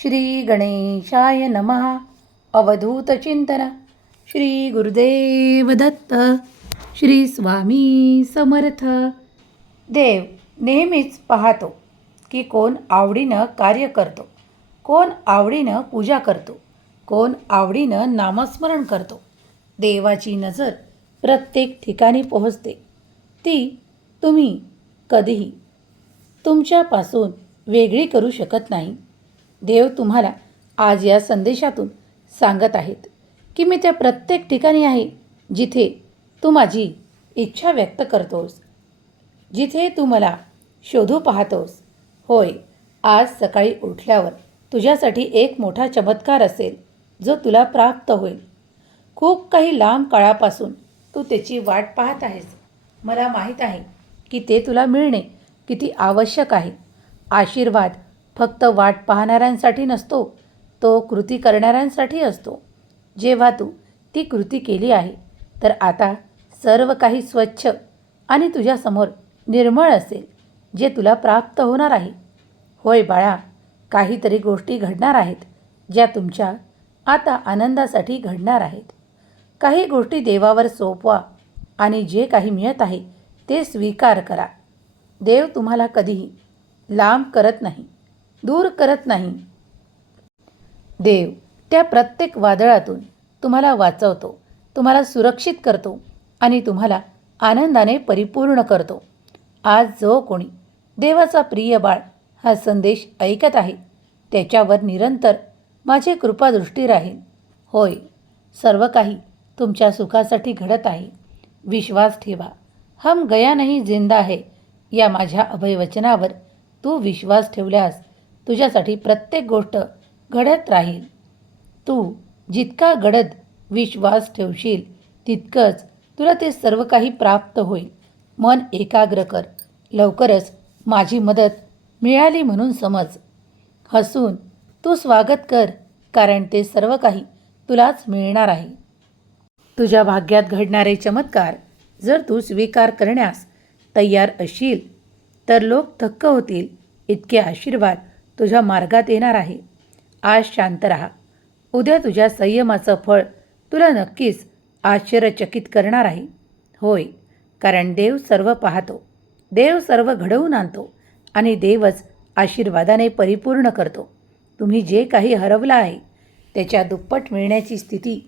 श्री गणेशाय नमः. अवधूत चिंतन. श्री गुरुदेव दत्त. श्री स्वामी समर्थ. देव नेहमीच पाहतो की कोण आवडीनं कार्य करतो, कोण आवडीनं पूजा करतो, कोण आवडीनं नामस्मरण करतो. देवाची नजर प्रत्येक ठिकाणी पोहोचते. ती तुम्ही कधीही तुमच्यापासून वेगळी करू शकत नाही. देव तुम्हाला आज या संदेशातून सांगत आहेत की मी त्या प्रत्येक ठिकाणी आहे जिथे तू माझी इच्छा व्यक्त करतोस, जिथे तू मला शोधू पाहतोस. होय, आज सकाळी उठल्यावर तुझ्यासाठी एक मोठा चमत्कार असेल जो तुला प्राप्त होईल. खूप काही लांब काळापासून तू त्याची वाट पाहत आहेस. मला माहीत आहे की ते तुला मिळणे किती आवश्यक आहे. आशीर्वाद फक्त वाट पाहणाऱ्यांसाठी नसतो, तो कृती करणाऱ्यांसाठी असतो. जेव्हा तू ती कृती केली आहे तर आता सर्व काही स्वच्छ आणि तुझ्यासमोर निर्मळ असेल, जे तुला प्राप्त होणार आहे. होय बाळा, काहीतरी गोष्टी घडणार आहेत ज्या तुमच्या आता आनंदासाठी घडणार आहेत. काही गोष्टी देवावर सोपवा आणि जे काही मिळत आहे ते स्वीकार करा. देव तुम्हाला कधीही लांब करत नाही, दूर करत नाही. देव त्या प्रत्येक वादळातून तुम्हाला वाचवतो, तुम्हाला सुरक्षित करतो आणि तुम्हाला आनंदाने परिपूर्ण करतो. आज जो कोणी देवाचा प्रिय बाळ हा संदेश ऐकत आहे त्याच्यावर निरंतर माझी कृपादृष्टी राहील. होय, सर्व काही तुमच्या सुखासाठी घडत आहे. विश्वास ठेवा. हम गया नहीं जिंदा है या माझ्या अभयवचनावर तू विश्वास ठेवल्यास तुझ्यासाठी प्रत्येक गोष्ट घडत राहील. तू जितका गडद विश्वास ठेवशील तितकंच तुला ते सर्व काही प्राप्त होईल. मन एकाग्र कर. लवकरच माझी मदत मिळाली म्हणून समज. हसून तू स्वागत कर, कारण ते सर्व काही तुलाच मिळणार आहे. तुझ्या भाग्यात घडणारे चमत्कार जर तू स्वीकार करण्यास तयार असशील तर लोक थक्क होतील इतके आशीर्वाद तुझ्या मार्गात येणार आहे. आज शांत राहा. उद्या तुझ्या संयमाचं फळ तुला नक्कीच आश्चर्यचकित करणार आहे. होय, कारण देव सर्व पाहतो, देव सर्व घडवून आणतो आणि देवच आशीर्वादाने परिपूर्ण करतो. तुम्ही जे काही हरवलं आहे त्याच्या दुप्पट मिळण्याची स्थिती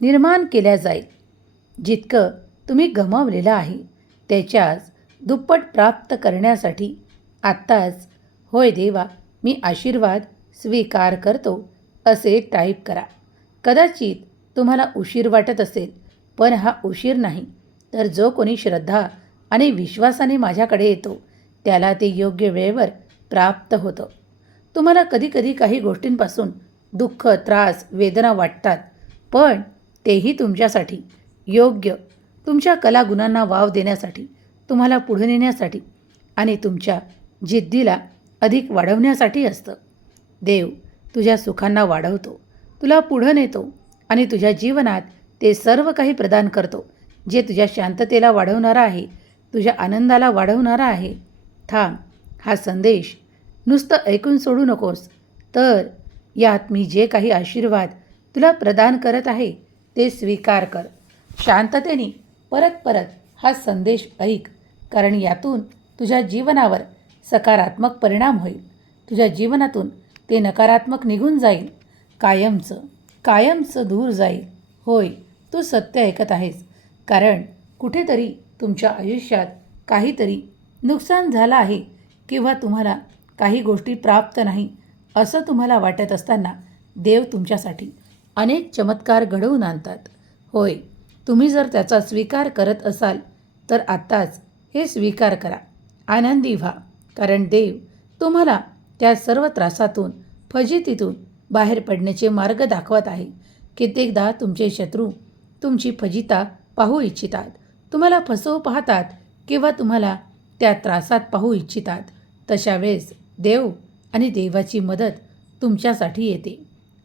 निर्माण केल्या जाईल. जितकं तुम्ही गमावलेलं आहे त्याच्याच दुप्पट प्राप्त करण्यासाठी आत्ताच होय देवा मी आशीर्वाद स्वीकार करतो असे टाईप करा. कदाचित तुम्हाला उशीर वाटत असेल, पण हा उशीर नाही, तर जो कोणी श्रद्धा आणि विश्वासाने माझ्याकडे येतो त्याला ते योग्य वेळेवर प्राप्त होतं. तुम्हाला कधीकधी काही गोष्टींपासून दुःख, त्रास, वेदना वाटतात, पण तेही तुमच्यासाठी योग्य, तुमच्या कलागुणांना वाव देण्यासाठी, तुम्हाला पुढे नेण्यासाठी आणि तुमच्या जिद्दीला अधिक वाढवण्यासाठी असतं. देव तुझ्या सुखांना वाढवतो, तुला पुढं नेतो आणि तुझ्या जीवनात ते सर्व काही प्रदान करतो जे तुझ्या शांततेला वाढवणारा आहे, तुझ्या आनंदाला वाढवणारा आहे. थांब, हा संदेश नुसतं ऐकून सोडू नकोस, तर यात मी जे काही आशीर्वाद तुला प्रदान करत आहे ते स्वीकार कर. शांततेने परत परत हा संदेश ऐक, कारण यातून तुझ्या जीवनावर सकारात्मक परिणाम होईल. तुझ्या जीवनातून ते नकारात्मक निघून जाईल, कायमचं दूर जाईल. होय, तू सत्य ऐकत आहेस, कारण कुठेतरी तुमच्या आयुष्यात काहीतरी नुकसान झालं आहे किंवा तुम्हाला काही गोष्टी प्राप्त नाही असं तुम्हाला वाटत असताना देव तुमच्यासाठी अनेक चमत्कार घडवून आणतात. होय, तुम्ही जर त्याचा स्वीकार करत असाल तर आत्ताच हे स्वीकार करा. आनंदी व्हा, कारण देव तुम्हाला त्या सर्व त्रासातून, फजितीतून बाहेर पडण्याचे मार्ग दाखवत आहे. कित्येकदा तुमचे शत्रू तुमची फजिता पाहू इच्छितात, तुम्हाला फसवू पाहतात किंवा तुम्हाला त्या त्रासात पाहू इच्छितात. तशा वेळेस देव आणि देवाची मदत तुमच्यासाठी येते.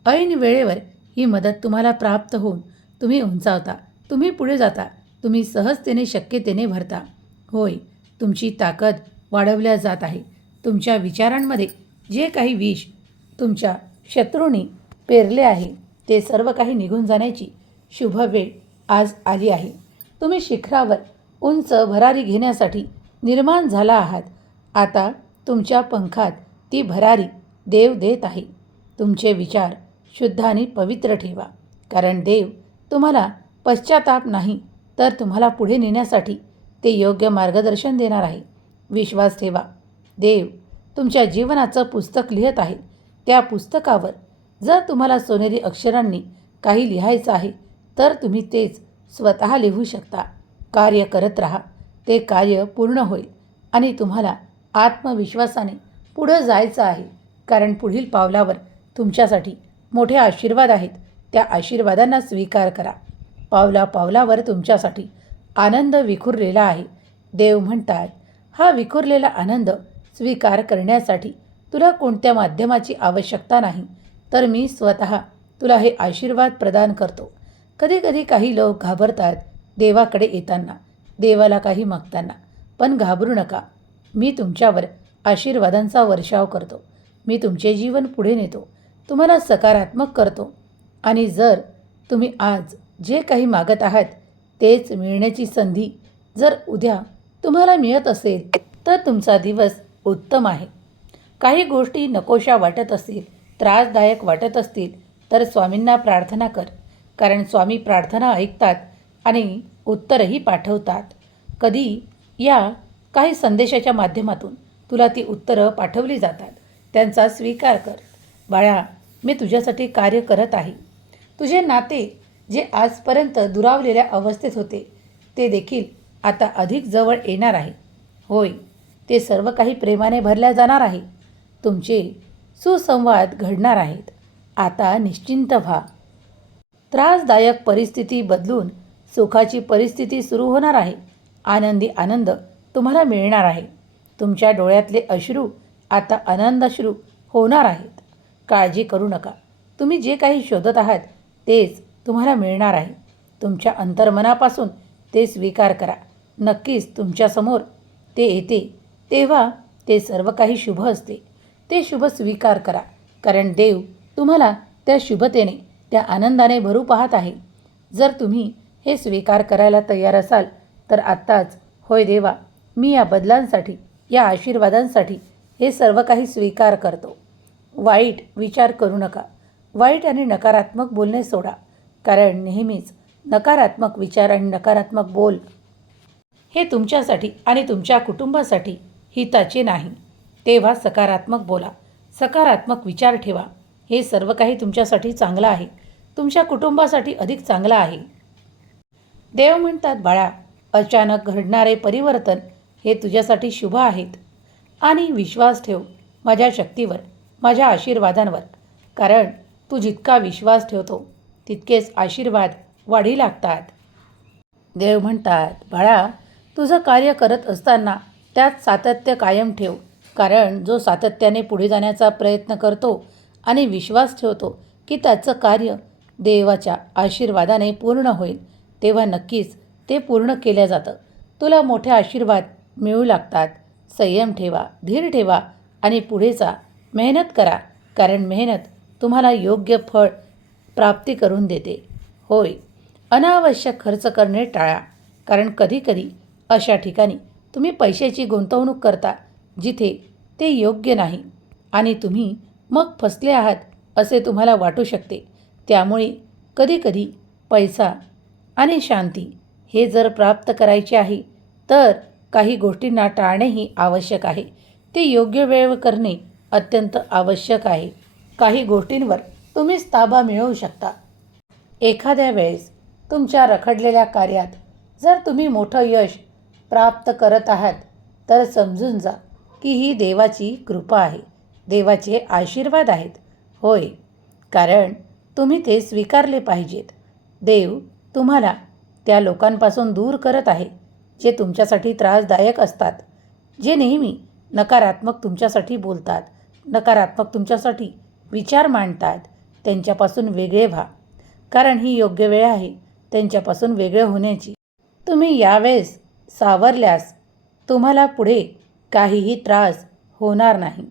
ऐन वेळेवर ही मदत तुम्हाला प्राप्त होऊन तुम्ही उंचावता, तुम्ही पुढे जाता, तुम्ही सहजतेने शक्यतेने भरता. होय, तुमची ताकद वाढवल्या जात आहे. तुमच्या विचारांमध्ये जे काही विष तुमच्या शत्रूंनी पेरले आहे ते सर्व काही निघून जाण्याची शुभ वेळ आज आली आहे. तुम्ही शिखरावर उंच भरारी घेण्यासाठी निर्माण झाला आहात. आता तुमच्या पंखात ती भरारी देव देत आहे. तुमचे विचार शुद्ध आणि पवित्र ठेवा, कारण देव तुम्हाला पश्चाताप नाही तर तुम्हाला पुढे नेण्यासाठी ते योग्य मार्गदर्शन देणार आहे. विश्वास ठेवा. देव तुमच्या जीवनाचं पुस्तक लिहित आहे. त्या पुस्तकावर जर तुम्हाला सोनेरी अक्षरांनी काही लिहायचं आहे तर तुम्ही तेच स्वतः लिहू शकता. कार्य करत राहा. ते कार्य पूर्ण होईल आणि तुम्हाला आत्मविश्वासाने पुढं जायचं आहे, कारण पुढील पावलावर तुमच्यासाठी मोठे आशीर्वाद आहेत. त्या आशीर्वादांना स्वीकार करा. पावला पावलावर तुमच्यासाठी आनंद विखुरलेला आहे. देव म्हणतात, हा विखुरलेला आनंद स्वीकार करण्यासाठी तुला कोणत्या माध्यमाची आवश्यकता नाही, तर मी स्वतः तुला हे आशीर्वाद प्रदान करतो. कधीकधी काही लोक घाबरतात देवाकडे येताना, देवाला काही मागताना. पण घाबरू नका. मी तुमच्यावर आशीर्वादांचा वर्षाव करतो. मी तुमचे जीवन पुढे नेतो, तुम्हाला सकारात्मक करतो. आणि जर तुम्ही आज जे काही मागत आहात तेच मिळण्याची संधी जर उद्या तुम्हाला मिळत असेल तर तुमचा दिवस उत्तम आहे. काही गोष्टी नकोशा वाटत असतील, त्रासदायक वाटत असतील तर स्वामींना प्रार्थना कर, कारण स्वामी प्रार्थना ऐकतात आणि उत्तरही पाठवतात. कधी या काही संदेशाच्या माध्यमातून तुला ती उत्तरं पाठवली जातात. त्यांचा स्वीकार कर. बाळा, मी तुझ्यासाठी कार्य करत आहे. तुझे नाते जे आजपर्यंत दुरावलेल्या अवस्थेत होते ते देखील आता अधिक जवळ येणार आहे. होय, ते सर्व काही प्रेमाने भरल्या जाणार आहे. तुमचे सुसंवाद घडणार आहेत. आता निश्चिंत व्हा. त्रासदायक परिस्थिती बदलून सुखाची परिस्थिती सुरू होणार आहे. आनंदी आनंद तुम्हाला मिळणार आहे. तुमच्या डोळ्यातले अश्रू आता आनंदाश्रू होणार आहेत. काळजी करू नका. तुम्ही जे काही शोधत आहात तेच तुम्हाला मिळणार आहे. तुमच्या अंतर्मनापासून ते स्वीकार करा. नक्कीच तुमच्यासमोर ते येते तेव्हा ते सर्व काही शुभ असते. ते शुभ स्वीकार करा, कारण देव तुम्हाला त्या शुभतेने, त्या आनंदाने भरू पाहत आहे. जर तुम्ही हे स्वीकार करायला तयार असाल तर आत्ताच, होय देवा, मी या बदलांसाठी, या आशीर्वादांसाठी हे सर्व काही स्वीकार करतो. वाईट विचार करू नका. वाईट आणि नकारात्मक बोलणे सोडा, कारण नेहमीच नकारात्मक विचार आणि नकारात्मक बोल हे तुमच्यासाठी आणि तुमच्या कुटुंबासाठी हिताचे नाही. तेव्हा सकारात्मक बोला, सकारात्मक विचार ठेवा. हे सर्व काही तुमच्यासाठी चांगलं आहे. तुमच्या कुटुंबासाठी अधिक चांगलं आहे. देव म्हणतात, बाळा, अचानक घडणारे परिवर्तन हे तुझ्यासाठी शुभ आहेत. आणि विश्वास ठेव माझ्या शक्तीवर, माझ्या आशीर्वादांवर, कारण तू जितका विश्वास ठेवतो तितकेच आशीर्वाद वाढी लागतात. देव म्हणतात, बाळा, तुझं कार्य करत असताना त्यात सातत्य कायम ठेव, कारण जो सातत्याने पुढे जाण्याचा प्रयत्न करतो आणि विश्वास ठेवतो की त्याचं कार्य देवाच्या आशीर्वादाने पूर्ण होईल, तेव्हा नक्कीच ते पूर्ण केलं जातं. तुला मोठे आशीर्वाद मिळू लागतात. संयम ठेवा, धीर ठेवा आणि पुढे जा. मेहनत करा, कारण मेहनत तुम्हाला योग्य फळ प्राप्ती करून देते. होय, अनावश्यक खर्च करणे टाळा, कारण कधीकधी अशा ठिकाणी तुम्ही पैशाची गुंतवणूक करता जिथे ते योग्य नाही आणि तुम्ही मग फसले आहात असे तुम्हाला वाटू शकते. त्यामुळे कधीकधी पैसा आणि शांती हे जर प्राप्त करायचे आहे तर काही गोष्टींना टाळणेही आवश्यक आहे. ते योग्य वेळेवर करणे अत्यंत आवश्यक आहे. काही गोष्टींवर तुम्हीच ताबा मिळवू शकता. एखाद्या वेळेस तुमच्या रखडलेल्या कार्यात जर तुम्ही मोठं यश प्राप्त करत आहात तर समजून जा की ही देवाची कृपा आहे, देवाचे आशीर्वाद आहेत. होय, कारण तुम्ही ते स्वीकारले पाहिजेत. देव तुम्हाला त्या लोकांपासून दूर करत आहे जे तुमच्यासाठी त्रासदायक असतात, जे नेहमी नकारात्मक तुमच्यासाठी बोलतात, नकारात्मक तुमच्यासाठी विचार मांडतात. त्यांच्यापासून वेगळे व्हा, कारण ही योग्य वेळ आहे त्यांच्यापासून वेगळे होण्याची. तुम्ही यावेळेस सावरल्यास तुम्हाला पुढे काहीही त्रास होणार नाही.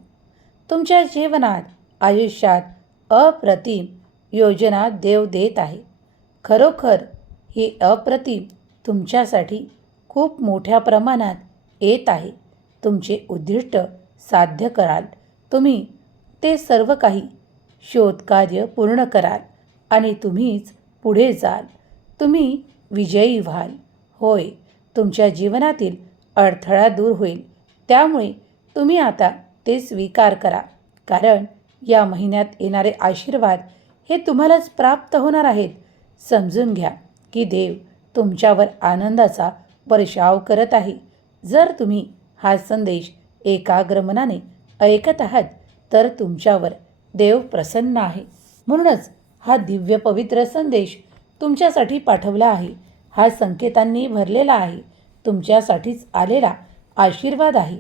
तुमच्या जीवनात, आयुष्यात अप्रतिम योजना देव देत आहे. खरोखर ही अप्रतिम तुमच्यासाठी खूप मोठ्या प्रमाणात येत आहे. तुमचे उद्दिष्ट साध्य कराल. तुम्ही ते सर्व काही शोधकार्य पूर्ण कराल आणि तुम्हीच पुढे जाल. तुम्ही विजयी व्हाल. होय, तुमच्या जीवनातील अडथळा दूर होईल. त्यामुळे तुम्ही आता ते स्वीकार करा, कारण या महिन्यात येणारे आशीर्वाद हे तुम्हालाच प्राप्त होणार आहेत. समजून घ्या की देव तुमच्यावर आनंदाचा वर्षाव करत आहे. जर तुम्ही हा संदेश एकाग्र मनाने ऐकत आहात तर तुमच्यावर देव प्रसन्न आहे. म्हणूनच हा दिव्य पवित्र संदेश तुमच्यासाठी पाठवला आहे. हा संकेतांनी भरलेला आहे. तुमच्यासाठीच आलेला आशीर्वाद आहे.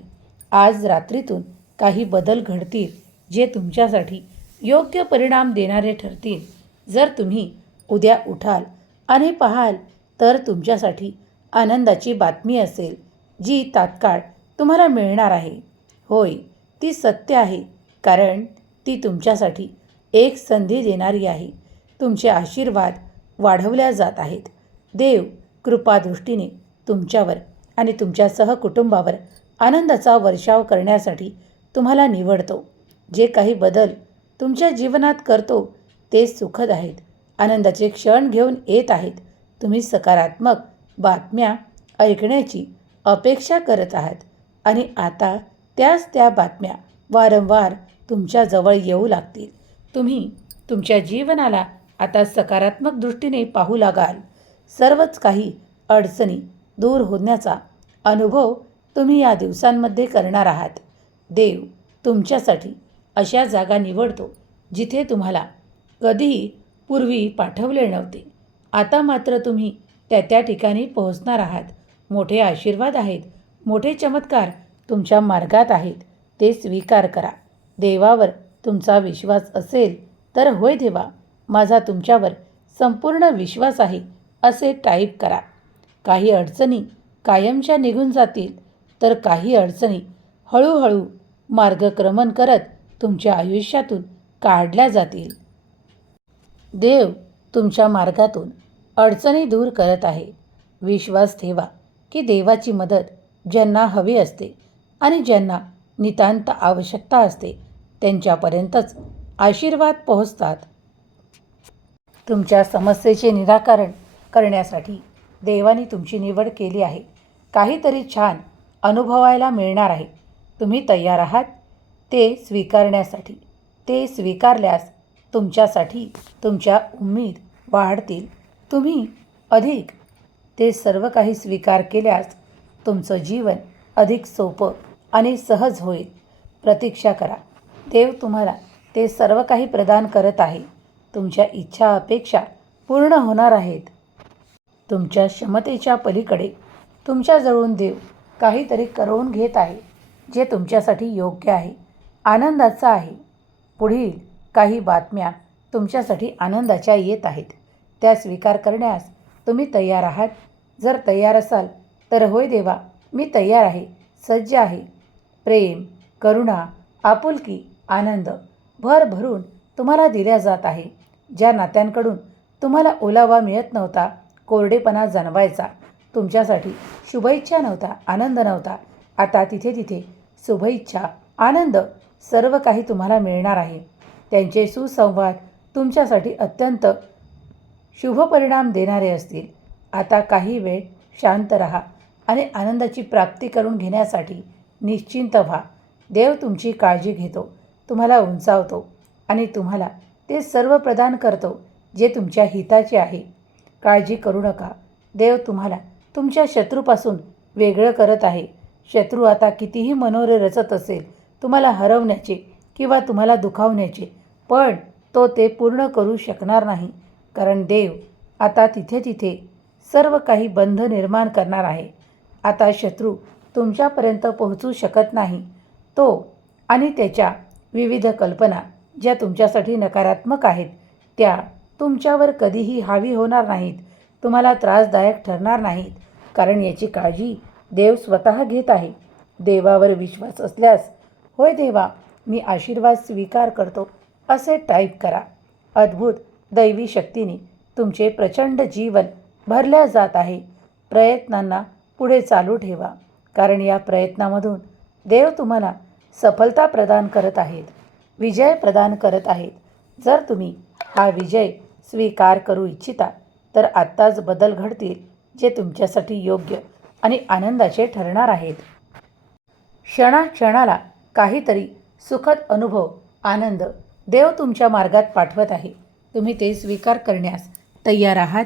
आज रात्रीतून काही बदल घडतील जे तुमच्यासाठी योग्य परिणाम देणारे ठरतील. जर तुम्ही उद्या उठाल आणि पाहाल तर तुमच्यासाठी आनंदाची बातमी असेल जी तात्काळ तुम्हाला मिळणार आहे. होय, ती सत्य आहे, कारण ती तुमच्यासाठी एक संधी देणारी आहे. तुमचे आशीर्वाद वाढवल्या जात आहेत. देव कृपादृष्टीने तुमच्यावर आणि तुमच्या सहकुटुंबावर आनंदाचा वर्षाव करण्यासाठी तुम्हाला निवडतो. जे काही बदल तुमच्या जीवनात करतो ते सुखद आहेत. आनंदाचे क्षण घेऊन येत आहेत. तुम्ही सकारात्मक बातम्या ऐकण्याची अपेक्षा करत आहात आणि आता त्या बातम्या वारंवार तुमच्याजवळ येऊ लागतील. तुम्ही तुमच्या जीवनाला आता सकारात्मक दृष्टीने पाहू लागाल. सर्वच काही अडचणी दूर होण्याचा अनुभव तुम्ही या दिवसांमध्ये करणार आहात. देव तुमच्यासाठी अशा जागा निवडतो जिथे तुम्हाला कधीही पूर्वी पाठवले नव्हते. आता मात्र तुम्ही त्या ठिकाणी पोहोचणार आहात. मोठे आशीर्वाद आहेत. मोठे चमत्कार तुमच्या मार्गात आहेत. ते स्वीकार करा. देवावर तुमचा विश्वास असेल तर होय देवा, माझा तुमच्यावर संपूर्ण विश्वास आहे असे टाईप करा. काही अडचणी कायमच्या निघून जातील तर काही अडचणी हळूहळू मार्गक्रमण करत तुमच्या आयुष्यातून काढल्या जातील. देव तुमच्या मार्गातून अडचणी दूर करत आहे. विश्वास ठेवा की देवाची मदत ज्यांना हवी असते आणि ज्यांना नितांत आवश्यकता असते त्यांच्यापर्यंतच आशीर्वाद पोहोचतात. तुमच्या समस्येचे निराकरण करण्यासाठी देवाने तुमची निवड केली आहे. काहीतरी छान अनुभवायला मिळणार आहे. तुम्ही तयार आहात ते स्वीकारण्यासाठी. ते स्वीकारल्यास तुमच्यासाठी तुमच्या उम्मीद वाढतील. तुम्ही अधिक ते सर्व काही स्वीकार केल्यास तुमचं जीवन अधिक सोपं आणि सहज होईल. प्रतीक्षा करा. देव तुम्हाला ते सर्व काही प्रदान करत आहे. तुमच्या इच्छा अपेक्षा पूर्ण होणार आहेत. तुमच्या क्षमतेच्या पलीकडे तुमच्याजवळून देव काहीतरी करवून घेत आहे जे तुमच्यासाठी योग्य आहे, आनंदाचा आहे. पुढील काही बातम्या तुमच्यासाठी आनंदाच्या येत आहेत. त्या स्वीकार करण्यास तुम्ही तयार आहात. जर तयार असाल तर होय देवा, मी तयार आहे, सज्ज आहे. प्रेम, करुणा, आपुलकी, आनंद भरभरून तुम्हाला दिल्या जात आहे. ज्या नात्यांकडून तुम्हाला ओलावा मिळत नव्हता, कोरडेपणा जाणवायचा, तुमच्यासाठी शुभेच्छा नव्हता, आनंद नव्हता, आता तिथे शुभेच्छा, आनंद सर्व काही तुम्हाला मिळणार आहे. त्यांचे सुसंवाद तुमच्यासाठी अत्यंत शुभ परिणाम देणारे असतील. आता काही वेळ शांत राहा आणि आनंदाची प्राप्ती करून घेण्यासाठी निश्चिंत व्हा. देव तुमची काळजी घेतो, तुम्हाला उंचावतो आणि तुम्हाला ते सर्व प्रदान करतो जे तुमच्या हिताचे आहे. काळजी करू नका. देव तुम्हाला तुमच्या शत्रूपासून वेगळं करत आहे. शत्रू आता कितीही मनोरे रचत असेल तुम्हाला हरवण्याचे किंवा तुम्हाला दुखावण्याचे, पण तो ते पूर्ण करू शकणार नाही, कारण देव आता तिथे सर्व काही बंध निर्माण करणार आहे. आता शत्रू तुमच्यापर्यंत पोहोचू शकत नाही. तो आणि त्याच्या विविध कल्पना ज्या तुमच्यासाठी नकारात्मक आहेत त्या तुमच्यावर कधीही हावी होणार नाहीत, तुम्हाला त्रासदायक ठरणार नाहीत, कारण याची काळजी देव स्वतः घेत आहे. देवावर विश्वास असल्यास होय देवा, मी आशीर्वाद स्वीकार करतो, असे टाईप करा. अद्भुत दैवी शक्तीने तुमचे प्रचंड जीवन भरल्या जात आहे. प्रयत्नांना पुढे चालू ठेवा, कारण या प्रयत्नामधून देव तुम्हाला सफलता प्रदान करत आहेत, विजय प्रदान करत आहेत. जर तुम्ही हा विजय स्वीकार करू इच्छिता तर आत्ताच बदल घडतील, जे तुमच्यासाठी योग्य आणि आनंदाचे ठरणार आहेत. क्षणाक्षणाला काहीतरी सुखद अनुभव, आनंद देव तुमच्या मार्गात पाठवत आहे. तुम्ही ते स्वीकार करण्यास तयार आहात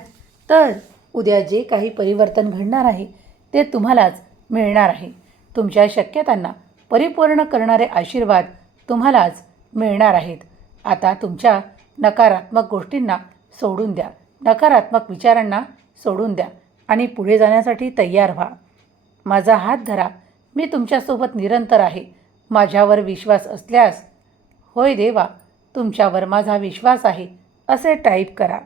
तर उद्या जे काही परिवर्तन घडणार आहे ते तुम्हालाच मिळणार आहे. तुमच्या शक्यतांना परिपूर्ण करणारे आशीर्वाद तुम्हालाच मिळणार आहेत. आता तुमच्या नकारात्मक गोष्टींना सोडून द्या, नकारात्मक विचारांना सोडून द्या आणि पुढे जाण्यासाठी तयार व्हा. माझा हात धरा, मी तुमच्यासोबत निरंतर आहे. माझ्यावर विश्वास असल्यास, होय देवा, तुमच्यावर माझा विश्वास आहे असे टाईप करा.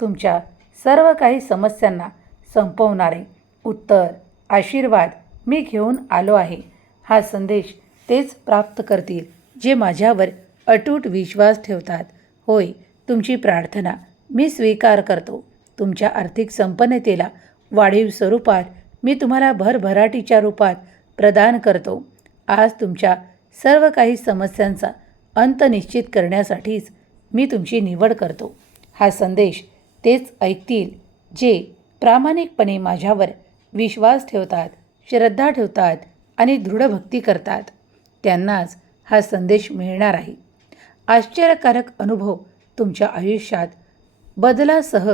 तुमच्या सर्व काही समस्यांना संपवणारे उत्तर, आशीर्वाद मी घेऊन आलो आहे. हा संदेश तेच प्राप्त करतील जे माझ्यावर अटूट विश्वास ठेवतात. होय, तुमची प्रार्थना मी स्वीकार करतो. तुमच्या आर्थिक संपन्नतेला वाढीव स्वरूपात मी तुम्हाला भरभराटीच्या रूपात प्रदान करतो. आज तुमच्या सर्व काही समस्यांचा अंत निश्चित करण्यासाठीच मी तुमची निवड करतो. हा संदेश तेच ऐकतील जे प्रामाणिकपणे माझ्यावर विश्वास ठेवतात, श्रद्धा ठेवतात आणि दृढ भक्ती करतात. त्यांनाच हा संदेश मिळणार आहे. आश्चर्यकारक अनुभव तुमच्या आयुष्यात बदलासह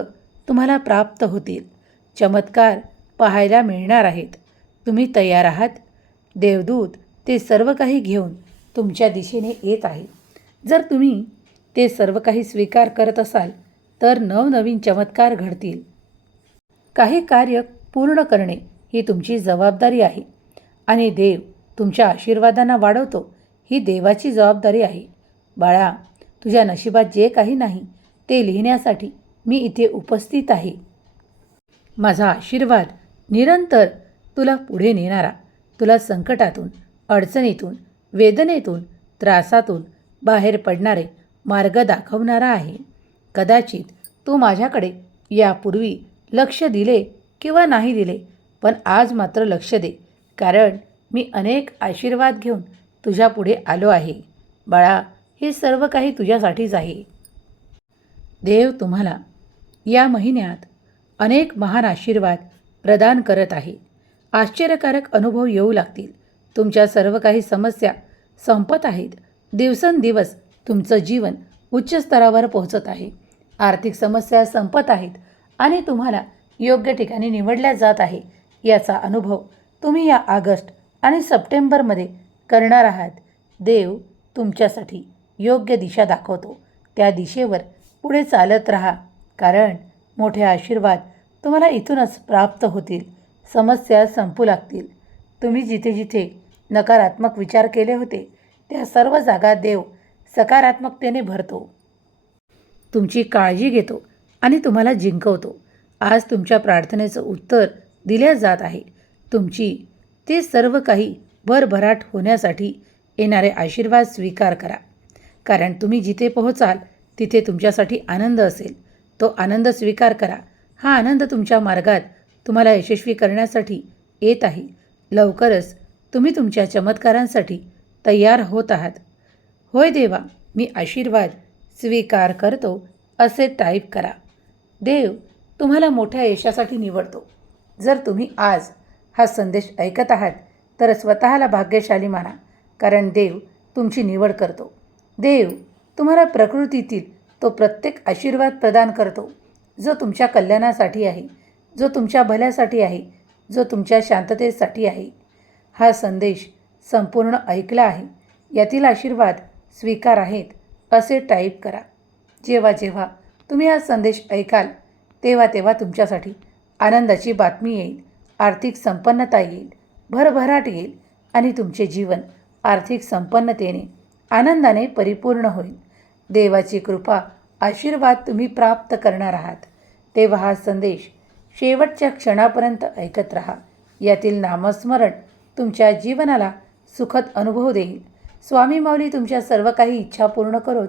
तुम्हाला प्राप्त होतील. चमत्कार पाहायला मिळणार आहेत. तुम्ही तयार आहात? देवदूत ते सर्व काही घेऊन तुमच्या दिशेने येत आहे. जर तुम्ही ते सर्व काही स्वीकार करत असाल तर नवनवीन चमत्कार घडतील. काही कार्य पूर्ण करणे ही तुमची जबाबदारी आहे आणि देव तुमच्या आशीर्वादांना वाढवतो ही देवाची जबाबदारी आहे. बाळा, तुझ्या नशिबात जे काही नाही ते लिहिण्यासाठी मी इथे उपस्थित आहे. माझा आशीर्वाद निरंतर तुला पुढे नेणारा, तुला संकटातून, अडचणीतून, वेदनेतून, त्रासातून बाहेर पडणारे मार्ग दाखवणारा आहे. कदाचित तू माझ्याकडे यापूर्वी लक्ष दिले किंवा नाही दिले, पण आज मात्र लक्ष दे, कारण मी अनेक आशीर्वाद घेऊन तुझ्या पुढे आलो आहे. बाळा, हे सर्व काही तुझ्यासाठीच आहे. देव तुम्हाला या महिन्यात अनेक महान आशीर्वाद प्रदान करत आहे. आश्चर्यकारक अनुभव येऊ लागतील. तुमच्या सर्व काही समस्या संपत आहेत. दिवसेंदिवस तुमचं जीवन उच्च स्तरावर पोहोचत आहे. आर्थिक समस्या संपत आहेत आणि तुम्हाला योग्य ठिकाणी निवडल्या जात आहे. याचा अनुभव तुम्ही या ऑगस्ट आणि सप्टेंबरमध्ये करणार आहात. देव तुमच्यासाठी योग्य दिशा दाखवतो. त्या दिशेवर पुढे चालत राहा, कारण मोठे आशीर्वाद तुम्हाला इथूनच प्राप्त होतील. समस्या संपू लागतील. तुम्ही जिथे जिथे नकारात्मक विचार केले होते त्या सर्व जागा देव सकारात्मकतेने भरतो. तुमची काळजी घेतो आणि तुम्हाला जिंकवतो. आज तुमच्या प्रार्थनेचं उत्तर दिले जात आहे. तुमची ते सर्व काही भरभराट होण्यासाठी येणारे आशीर्वाद स्वीकार करा, कारण तुम्ही जिथे पोहोचाल तिथे तुमच्यासाठी आनंद असेल. तो आनंद स्वीकार करा. हा आनंद तुमच्या मार्गात तुम्हाला यशस्वी करण्यासाठी येत आहे. लवकरच तुम्ही तुमच्या चमत्कारांसाठी तयार होत आहात. होय देवा, मी आशीर्वाद स्वीकार करतो असे टाईप करा. देव तुम्हाला मोठ्या यशासाठी निवडतो. जर तुम्ही आज हा संदेश ऐकत आहात तर स्वतःला भाग्यशाली माना, कारण देव तुमची निवड करतो. देव तुम्हाला प्रकृतीतील तो प्रत्येक आशीर्वाद प्रदान करतो जो तुमच्या कल्याणासाठी आहे, जो तुमच्या भल्यासाठी आहे, जो तुमच्या शांततेसाठी आहे. हा संदेश संपूर्ण ऐकला आहे. यातील आशीर्वाद स्वीकार आहेत असे टाईप करा. जेव्हा जेव्हा तुम्ही हा संदेश ऐकाल तेव्हा तेव्हा तुमच्यासाठी आनंदाची बातमी येईल, आर्थिक संपन्नता येईल, भरभराट येईल आणि तुमचे जीवन आर्थिक संपन्नतेने, आनंदाने परिपूर्ण होईल. देवाची कृपा, आशीर्वाद तुम्ही प्राप्त करणार आहात. तेव्हा हा संदेश शेवटच्या क्षणापर्यंत ऐकत राहा. यातील नामस्मरण तुमच्या जीवनाला सुखद अनुभव देईल. स्वामी माऊली तुमच्या सर्व काही इच्छा पूर्ण करोत.